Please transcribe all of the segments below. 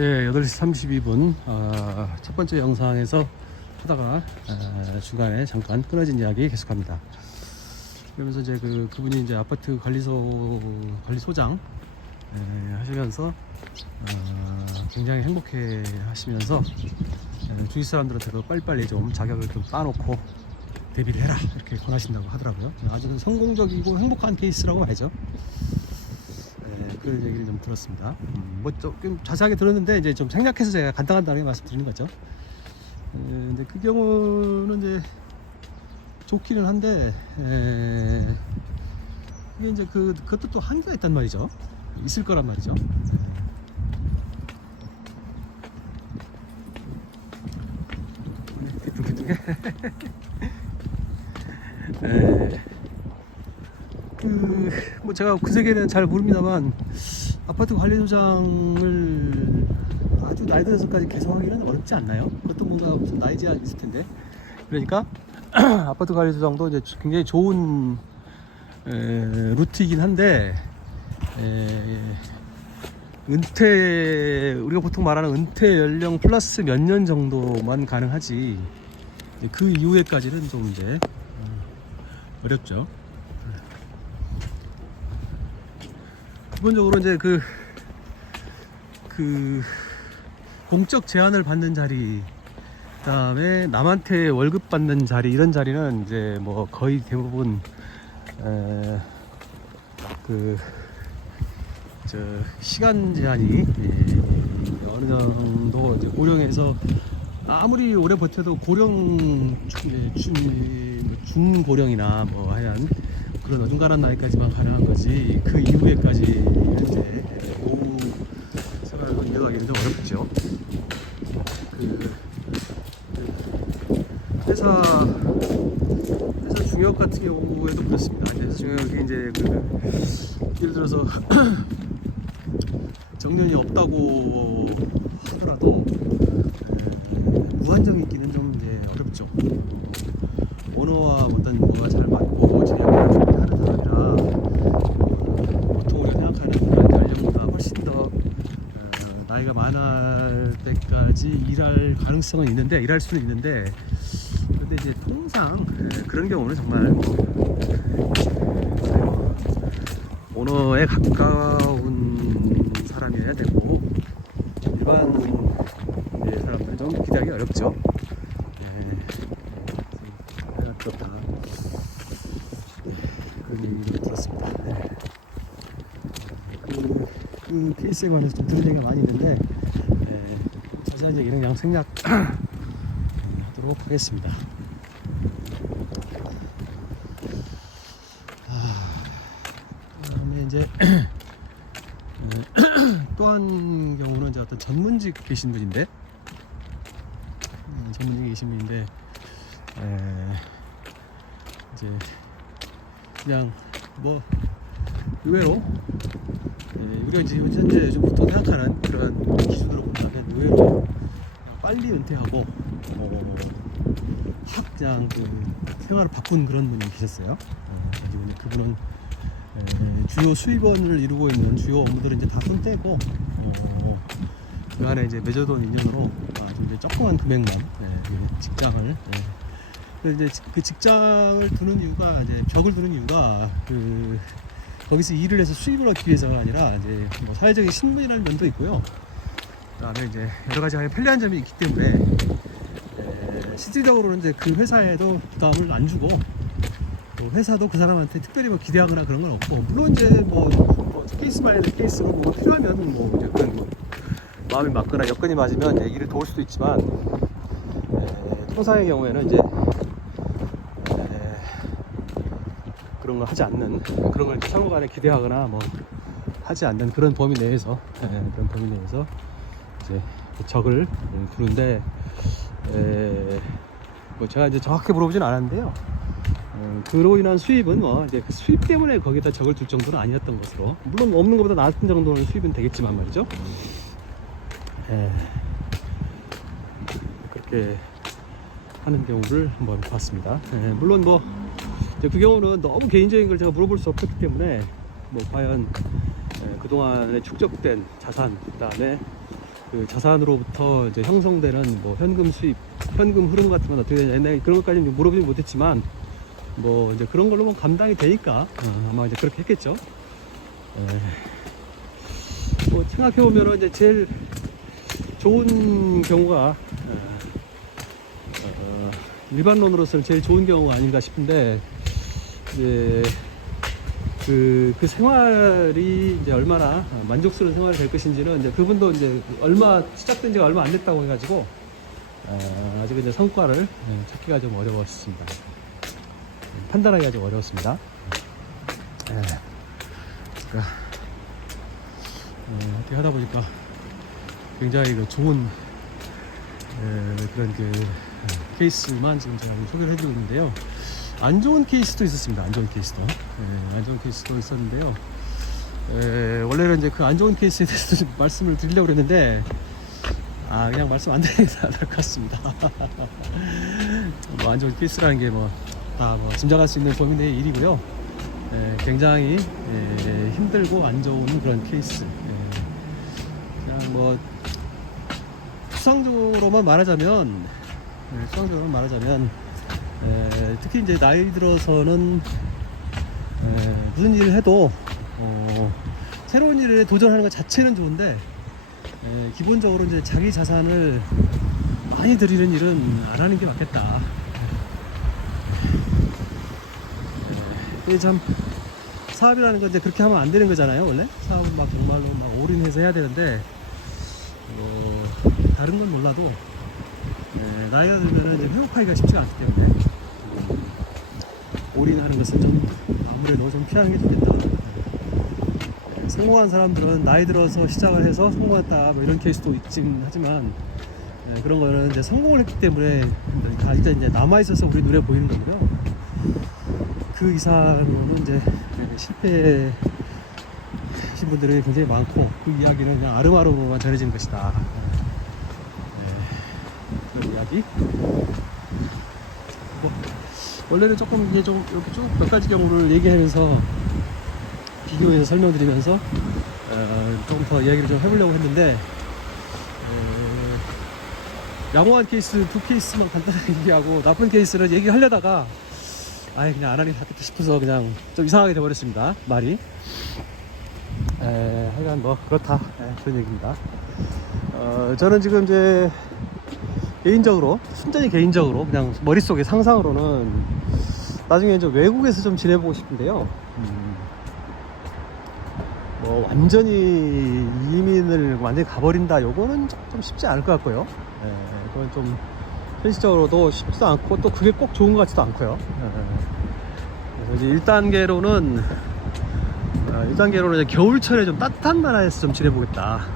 네, 8시 32분 첫 번째 영상에서 하다가 중간에 잠깐 끊어진 이야기 계속합니다. 그러면서 이제 그분이 이제 아파트 관리소장 하시면서 굉장히 행복해 하시면서 주위 사람들한테도 빨리빨리 좀 자격을 좀 따놓고 대비를 해라 이렇게 권하신다고 하더라고요. 아주 성공적이고 행복한 케이스라고 봐야죠. 그 얘기를 좀 들었습니다. 뭐 조금 자세하게 들었는데 이제 좀 생략해서 제가 간단하게 말씀드리는 거죠. 근데 그 경우는 이제 좋기는 한데 이게 이제 그것도 또 한계가 있단 말이죠. 있을 거란 말이죠. 뭐 제가 그 세계는 잘 모릅니다만 아파트 관리소장을 아주 나이 들어서까지 개성하기는 어렵지 않나요? 그것도 뭔가 무슨 나이 제한이 있을 텐데. 그러니까 아파트 관리소장도 이제 굉장히 좋은 루트이긴 한데 은퇴, 우리가 보통 말하는 은퇴 연령 플러스 몇 년 정도만 가능하지 그 이후에까지는 좀 이제 어렵죠. 기본적으로 이제 그 공적 제한을 받는 자리, 그다음에 남한테 월급 받는 자리, 이런 자리는 이제 뭐 거의 대부분 시간 제한이 어느 정도 이제 고령에서 아무리 오래 버텨도 고령 중고령이나 뭐 하여간 그런 어중간한 나이까지만 가능한 거지 그 이후에까지 이제 노후 생활을 이어가기는 좀 어렵죠. 회사 중역 같은 경우에도 그렇습니다. 회사 중역이 이제 예를 들어서 정년이 없다고 하더라도 무한정이 있기는 좀 이제 어렵죠. 언어와 어떤 뭐가 잘 맞고 제약을 준비하는 사람이라 보통 우리가 생각하는 그런 연령보다 훨씬 더 나이가 많을 때까지 일할 가능성은 있는데, 일할 수는 있는데, 근데 이제 통상 그런 경우는 정말 언어에 가까운 사람이어야 되고 일반 사람들은 좀 기대하기 어렵죠. 그렇다. 그런 얘기를 들었습니다. 그 케이스에 관해서 좀 들은 얘기가 많이 있는데 자세한 얘기는 그냥 생략하도록 하겠습니다. 그다음에 이제 또 한 경우는 이제 어떤 전문직 계신 분인데 이제 그냥 뭐 의외로 우리가 이제 현재 요즘 보통 생각하는 그런 기준으로 본다면 의외로 빨리 은퇴하고 확 그냥 생활을 바꾼 그런 분이 계셨어요. 그분은 주요 수입원을 이루고 있는 주요 업무들은 이제 다 손 떼고 그 안에 이제 맺어둔 인연으로 아주 이제 조그만 금액만 직장을 근데 이제 그 직장을 두는 이유가 이제 벽을 두는 이유가 거기서 일을 해서 수입을 얻기 위해서가 아니라 이제 뭐 사회적인 신분이라는 면도 있고요. 그다음에 이제 여러 가지 편리한 점이 있기 때문에 실질적으로는 이제 그 회사에도 부담을 안 주고 또 회사도 그 사람한테 특별히 뭐 기대하거나 그런 건 없고, 물론 이제 뭐 케이스 바이 케이스로 뭐 필요하면 뭐 약간 뭐 마음이 맞거나 여건이 맞으면 얘기를 도울 수도 있지만 통상의 경우에는 이제 그런 걸 하지 않는, 그런 걸 상호간에 기대하거나 뭐 하지 않는 그런 범위 내에서 이제 적을 두는데 뭐 제가 이제 정확히 물어보진 않았는데요. 그로 인한 수입은 뭐 이제 그 수입 때문에 거기다 적을 둘 정도는 아니었던 것으로, 물론 없는 것보다 나았던 정도는 수입은 되겠지만 말이죠. 그렇게 하는 경우를 한번 봤습니다. 물론 뭐 그 경우는 너무 개인적인 걸 제가 물어볼 수 없었기 때문에 뭐 과연 그동안에 축적된 자산, 그 다음에 그 자산으로부터 이제 형성되는 뭐 현금 수입, 현금 흐름 같은 건 어떻게 되냐, 옛날에 그런 것까지는 물어보지 못했지만 뭐 이제 그런 걸로 뭐 감당이 되니까 아마 이제 그렇게 했겠죠. 뭐 생각해 보면은 이제 제일 좋은 경우가 일반론으로서는 제일 좋은 경우가 아닌가 싶은데, 이제 그 생활이 이제 얼마나 만족스러운 생활이 될 것인지는 이제 그분도 이제 시작된 지가 얼마 안 됐다고 해가지고 아직 이제 성과를 찾기가 좀 어려웠습니다. 판단하기가 좀 어려웠습니다. 그러니까 어떻게 하다 보니까 굉장히 그 좋은 그런 그 케이스만 지금 제가 소개를 해드리고 있는데요. 안 좋은 케이스도 있었습니다. 안 좋은 케이스도. 안 좋은 케이스도 있었는데요. 원래는 이제 그 안 좋은 케이스에 대해서 좀 말씀을 드리려고 그랬는데, 그냥 말씀 안 드리는 게 나을 것 같습니다. 뭐 안 좋은 케이스라는 게 다 짐작할 수 있는 범위 내의 일이고요. 굉장히 힘들고 안 좋은 그런 케이스. 그냥 뭐 추상적으로만 말하자면, 특히 이제 나이 들어서는 무슨 일을 해도 새로운 일에 도전하는 것 자체는 좋은데, 기본적으로 이제 자기 자산을 많이 들이는 일은 안 하는 게 맞겠다. 이게 참 사업이라는 건 이제 그렇게 하면 안 되는 거잖아요. 원래 사업은 막 정말로 막 올인해서 해야 되는데, 다른 건 몰라도 나이가 들면은 이제 회복하기가 쉽지가 않기 때문에 올인하는 것은 좀 아무래도 좀 피하는 게 좋겠다. 성공한 사람들은 나이 들어서 시작을 해서 성공했다 뭐 이런 케이스도 있긴 하지만, 그런 거는 이제 성공을 했기 때문에 다 일단 이제 남아 있어서 우리 눈에 보이는 거고요. 그 이상으로는 이제 실패하신 분들이 굉장히 많고, 그 이야기는 그냥 아름아름으로만 전해지는 것이다. 그런 이야기. 원래는 조금 이제 좀 이렇게 쭉 몇 가지 경우를 얘기하면서 비교해서 설명드리면서 조금 더 이야기를 좀 해보려고 했는데, 양호한 케이스 두 케이스만 간단하게 얘기하고 나쁜 케이스를 얘기하려다가 그냥 안 하는 게 낫겠다 싶어서 그냥 좀 이상하게 돼버렸습니다, 말이. 하여간 뭐 그렇다, 그런 얘기입니다. 저는 지금 이제 순전히 개인적으로 그냥 머릿속에 상상으로는 나중에 이제 외국에서 좀 지내보고 싶은데요. 뭐 완전히 이민을 완전히 가버린다, 요거는 좀 쉽지 않을 것 같고요. 그건 좀 현실적으로도 쉽지도 않고 또 그게 꼭 좋은 것 같지도 않고요. 그래서 이제 1단계로는 이제 겨울철에 좀 따뜻한 나라에서 좀 지내보겠다.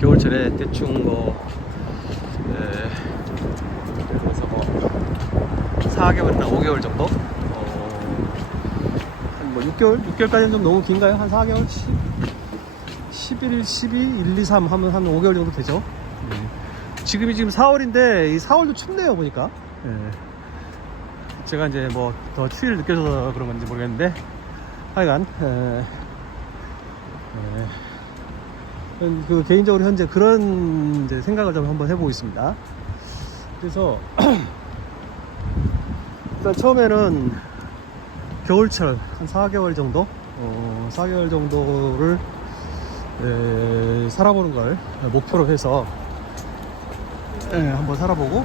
겨울철에 대충 그래서 4개월이나 5개월 정도? 한 6개월까지는 좀 너무 긴가요? 한 4개월? 11, 12, 1, 2, 3 하면 한 5개월 정도 되죠. 지금 4월인데 이 4월도 춥네요, 보니까. 제가 이제 뭐 더 추위를 느껴서 그런 건지 모르겠는데, 하여간 그 개인적으로 현재 그런 이제 생각을 좀 한번 해보고 있습니다. 그래서 일단 처음에는 겨울철 한 4개월 정도 4개월 정도를 살아보는 걸 목표로 해서 한번 살아보고,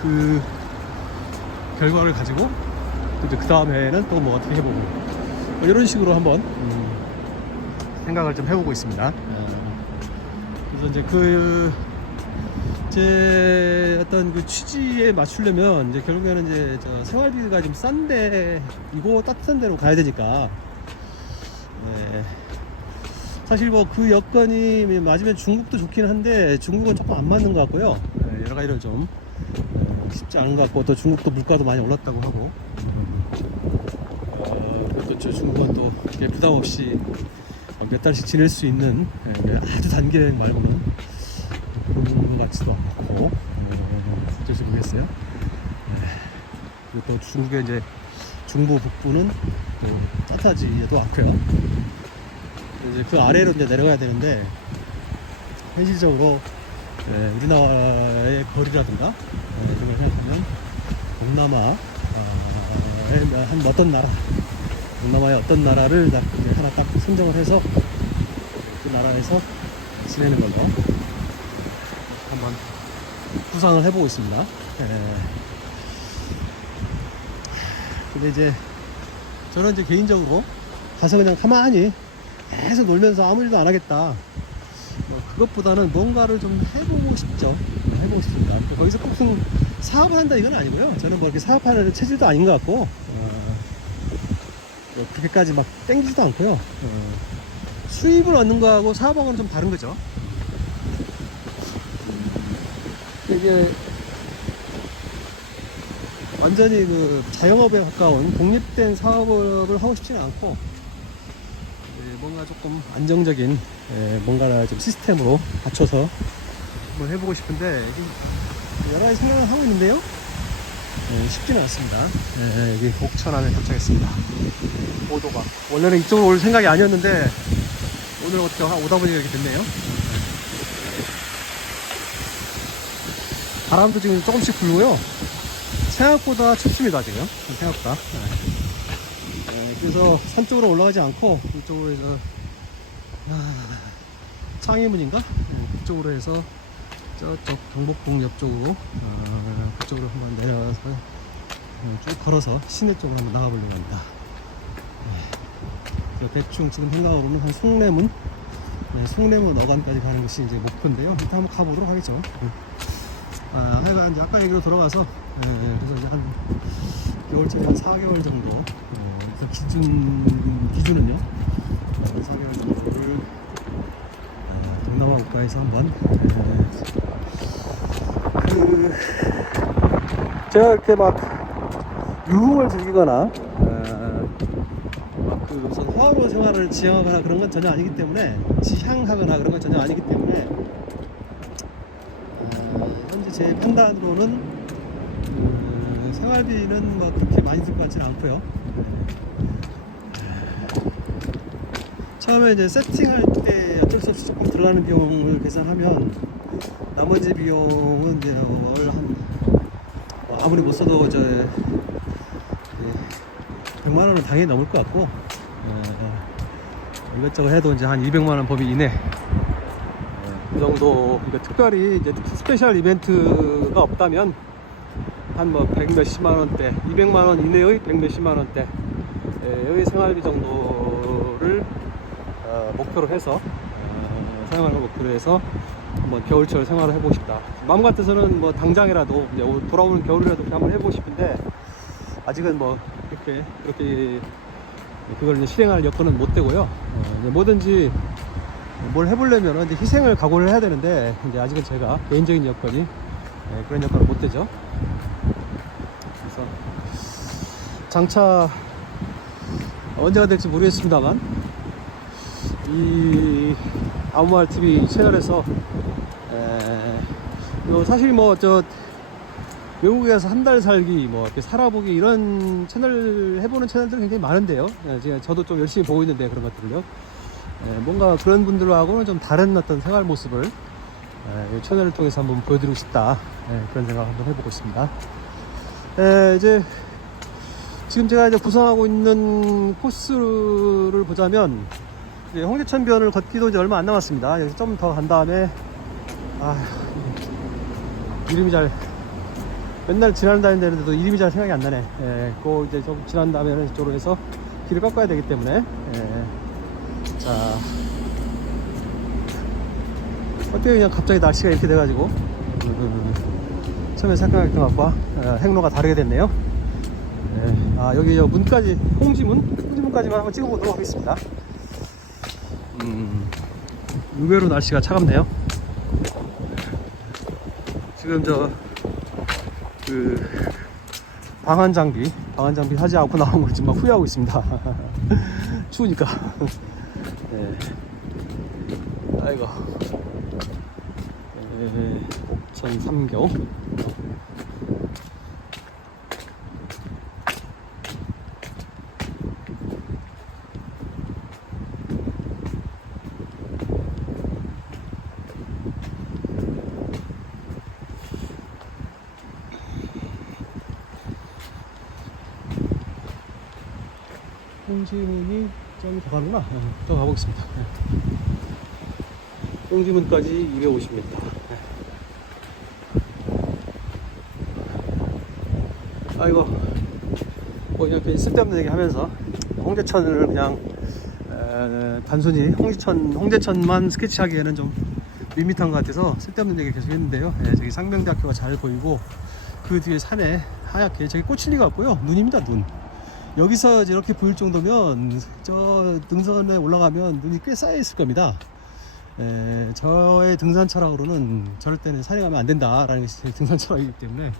그 결과를 가지고 이제 그 다음에는 또 뭐 어떻게 해보고 뭐 이런 식으로 한번 생각을 좀 해보고 있습니다. 그래서 이제 제 어떤 그 취지에 맞추려면 이제 결국에는 이제 생활비가 좀 싼데 이거 따뜻한 데로 가야 되니까, 사실 뭐 그 여건이 맞으면 중국도 좋긴 한데 중국은 조금 안 맞는 것 같고요. 여러 가지로 좀 쉽지 않은 것 같고, 또 중국도 물가도 많이 올랐다고 하고, 또 중국은 또 이렇게 부담 없이 몇 달씩 지낼 수 있는 아주 단기 여행 말고는 그런 것 같지도 않고, 어쩔지 모르겠어요. 그리고 또 중국의 이제 중부 북부는 또 따뜻하지도 않고요. 이제 그 아래로 이제 내려가야 되는데, 현실적으로 우리나라의 거리라든가 이런 걸 생각하면 동남아 한 어떤 나라, 동남아의 어떤 나라를 하나 딱 선정을 해서 그 나라에서 지내는 걸로 한번 구상을 해보고 있습니다. 근데 이제 저는 이제 개인적으로 가서 그냥 가만히 계속 놀면서 아무 일도 안 하겠다. 그것보다는 뭔가를 좀 해보고 싶죠. 해보고 싶습니다. 거기서 꼭 사업을 한다 이건 아니고요. 저는 뭐 이렇게 사업하는 체질도 아닌 것 같고, 그렇게까지 막 땡기지도 않고요. 수입을 얻는 거하고 사업하고는 좀 다른 거죠. 이게 완전히 그 자영업에 가까운 독립된 사업을 하고 싶지는 않고, 뭔가 조금 안정적인 뭔가를 좀 시스템으로 갖춰서 한번 해보고 싶은데 여러 가지 생각을 하고 있는데요. 쉽지는 않습니다. 여기 옥천안에 도착했습니다. 오도가 원래는 이쪽으로 올 생각이 아니었는데 오늘 어떻게 오다 보니 이렇게 됐네요. 바람도 지금 조금씩 불고요. 생각보다 춥습니다. 지금 생각보다. 그래서 산 쪽으로 올라가지 않고 이쪽으로 해서 창의문인가? 그쪽으로 해서 저쪽 경복궁 옆쪽으로 그쪽으로 한번 내려서 쭉 걸어서 시내 쪽으로 한번 나가보려고 합니다. 대충 지금 생각으로는 한 송내문, 송내문 어간까지 가는 것이 이제 목표인데요. 일단 한번 가보도록 하겠죠. 하여간 이제 아까 얘기로 돌아가서 그래서 이제 한 겨울철에 한 4개월 정도 그 기준은요 4개월 정도를 동남아 국가에서 한번 제가 이렇게 막 유흥을 즐기거나 그 무슨 화로 생활을 지향하거나 그런 건 전혀 아니기 때문에 지향하거나 그런 건 전혀 아니기 때문에 현재 제 판단으로는 생활비는 뭐 그렇게 많이 들 것 같지는 않고요. 처음에 이제 세팅할 때 어쩔 수 없이 조금 들어가는 비용을 계산하면 나머지 비용은 이제 월 한 아무리 못 써도 100만 원은 당연히 넘을 것 같고 이것저것 해도 이제 한 200만 원 범위 이내 그 정도. 그러니까 특별히 이제 스페셜 이벤트가 없다면 한 뭐 100 몇십만 원대, 200만 원 이내의 100 몇십만 원대 여기 생활비 정도를 목표로 해서 생활을 목표로 해서 한번 겨울철 생활을 해보고 싶다. 마음 같아서는 뭐 당장이라도 이제 돌아오는 겨울이라도 한번 해보고 싶은데 아직은 뭐 그렇게 그걸 이제 실행할 여건은 못 되고요. 이제 뭐든지 뭘 해보려면 이제 희생을 각오를 해야 되는데 이제 아직은 제가 개인적인 여건이 그런 여건은 못 되죠. 그래서 장차 언제가 될지 모르겠습니다만 이 아무말 TV 채널에서 사실 뭐 외국에서 한 달 살기 뭐 이렇게 살아보기 이런 채널 해보는 채널들이 굉장히 많은데요. 저도 좀 열심히 보고 있는데 그런 것들을요. 뭔가 그런 분들하고는 좀 다른 어떤 생활 모습을 이 채널을 통해서 한번 보여드리고 싶다. 그런 생각 한번 해보고 있습니다. 이제 지금 제가 이제 구성하고 있는 코스를 보자면 이제 홍제천변을 걷기도 이제 얼마 안 남았습니다. 여기서 좀 더 간 다음에 이름이 잘 맨날 지난다는 데는데도 이름이 잘 생각이 안 나네. 그 이제 좀 지난 다음에는 이쪽으로 해서 길을 꺾어야 되기 때문에 자 어떻게 그냥 갑자기 날씨가 이렇게 돼가지고 처음에 생각했던 것과 행로가 다르게 됐네요. 여기 문까지 홍지문까지만 한번 찍어보도록 하겠습니다. 의외로 날씨가 차갑네요. 지금 방한 장비 하지 않고 나온 걸 지금 막 후회하고 있습니다. 추우니까. 아이고. 옥천 삼교. 홍지문이 저기 더 가는구나. 또 가보겠습니다. 홍지문까지 250m. 아이고, 뭐 이렇게 쓸데없는 얘기 하면서 홍제천을 그냥 단순히 홍제천만 스케치하기에는 좀 밋밋한 것 같아서 쓸데없는 얘기 계속 했는데요. 저기 상명대학교가 잘 보이고 그 뒤에 산에 하얗게 저기 꽃칠리가 없고요. 눈입니다, 눈. 여기서 이렇게 보일 정도면 저 등산에 올라가면 눈이 꽤 쌓여 있을 겁니다. 저의 등산 철학으로는 저럴 때는 산에 가면 안 된다라는 것이 제 등산 철학이기 때문에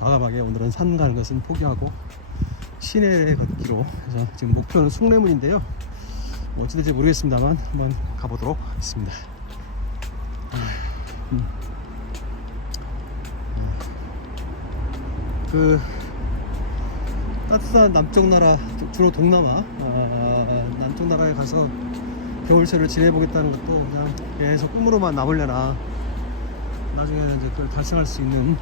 과감하게 오늘은 산 가는 것은 포기하고 시내를 걷기로 해서 지금 목표는 숭례문인데요. 뭐 어찌 될지 모르겠습니다만 한번 가보도록 하겠습니다. 그 따뜻한 남쪽 나라, 주로 동남아 남쪽 나라에 가서 겨울철을 지내보겠다는 것도 그냥 계속 꿈으로만 남으려나 나중에는 이제 그걸 달성할 수 있는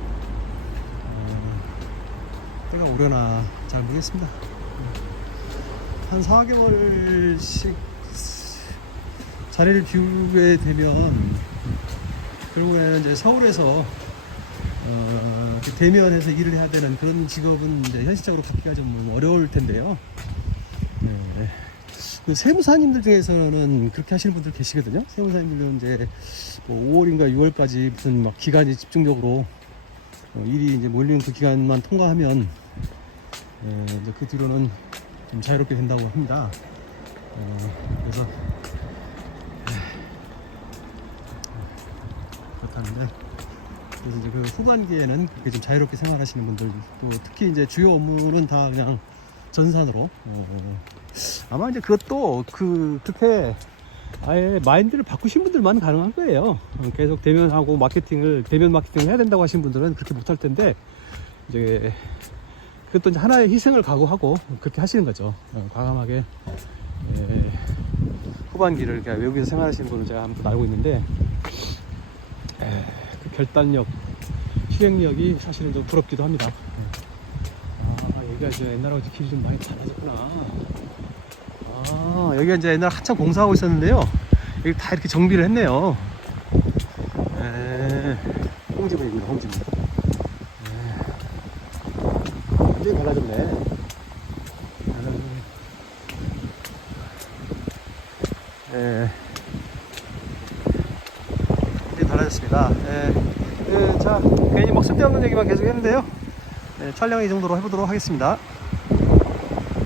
때가 오려나 잘 모르겠습니다. 한 4개월씩 자리를 비우게 되면 결국에는 이제 서울에서 대면에서 일을 해야 되는 그런 직업은 이제 현실적으로 갖기가 좀 어려울 텐데요. 그 세무사님들 중에서는 그렇게 하시는 분들 계시거든요. 세무사님들은 이제 뭐 5월인가 6월까지 무슨 막 기간이 집중적으로 일이 이제 몰리는 그 기간만 통과하면 이제 그 뒤로는 좀 자유롭게 된다고 합니다. 그래서 그렇다는데 그래서 이제 그 후반기에는 그렇게 좀 자유롭게 생활하시는 분들 또 특히 이제 주요 업무는 다 그냥 전산으로 아마 이제 그것도 그렇게 아예 마인드를 바꾸신 분들만 가능한 거예요. 계속 대면하고 대면 마케팅을 해야 된다고 하신 분들은 그렇게 못할 텐데 이제 그것도 이제 하나의 희생을 각오하고 그렇게 하시는 거죠. 과감하게 후반기를 외국에서 생활하시는 분을 제가 한번 알고 있는데 그 결단력, 실행력이 사실은 좀 부럽기도 합니다. 여기가 이제 옛날하고 길이 좀 많이 달라졌구나. 여기가 이제 옛날 한참 공사하고 있었는데요. 여기 다 이렇게 정비를 했네요. 홍지문이군요, 홍지문. 완전히 달라졌네. 완전히 달라졌습니다. 자, 괜히 막 쓸데없는 얘기만 계속 했는데요. 촬영 이 정도로 해보도록 하겠습니다.